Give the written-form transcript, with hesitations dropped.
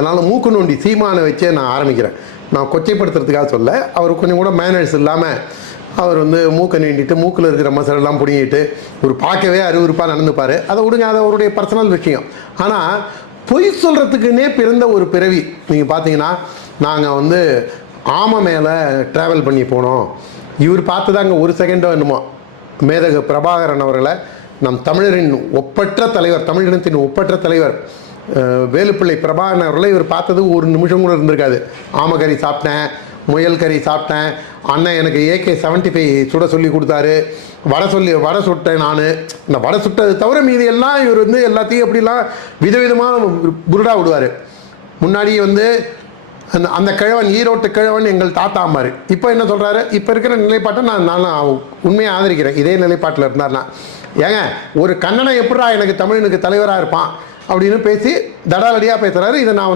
அதனால் மூக்கு நோண்டி சீமானை வச்சே நான் ஆரம்பிக்கிறேன். நான் கொச்சைப்படுத்துறதுக்காக சொல்ல, அவர் கொஞ்சம் கூட மேனர்ஸ் இல்லாமல் அவர் மூக்கை நீண்டிட்டு மூக்கில் இருக்கிற மசாலெல்லாம் பிடிங்கிட்டு ஒரு பார்க்கவே அருவருப்பாக நடந்துப்பார். அதை விடுங்க, அது அவருடைய பர்சனல் விஷயம். ஆனால் பொய் சொல்கிறதுக்குன்னே பிறந்த ஒரு பிறவி. நீங்கள் பார்த்தீங்கன்னா நாங்கள் ஆமை மேலே ட்ராவல் பண்ணி போனோம். இவர் பார்த்துதாங்க ஒரு செகண்டோ என்னமோ மேதகு பிரபாகரன் அவர்களை, நம் தமிழரின் ஒப்பற்ற தலைவர், தமிழினத்தின் ஒப்பற்ற தலைவர் வேலுப்பிள்ளை பிரபாகரன் அவர்களை இவர் பார்த்தது ஒரு நிமிஷம் கூட இருந்திருக்காது. ஆமக்கறி சாப்பிட்டேன், முயல் கறி சாப்பிட்டேன், அண்ணன் எனக்கு AK-75 சுட சொல்லி கொடுத்தாரு, வடை சுட்டேன். நான் இந்த வடை சுட்டது தவிர மீது எல்லாம் இவர் எல்லாத்தையும் எப்படிலாம் விதவிதமாக புருடா விடுவார். முன்னாடி அந்த கிழவன், ஈரோட்டு கிழவன் எங்கள் தாத்தாமாரு. இப்போ என்ன சொல்கிறாரு, இப்போ இருக்கிற நிலைப்பாட்டை நான் உண்மையாக ஆதரிக்கிறேன். இதே நிலைப்பாட்டில் இருந்தார்னா, ஏங்க ஒரு கண்ணனை எப்படா எனக்கு தமிழனுக்கு தலைவராக இருப்பான் அப்படின்னு பேசி தடாலடியாக பேசுகிறாரு. இதை நான்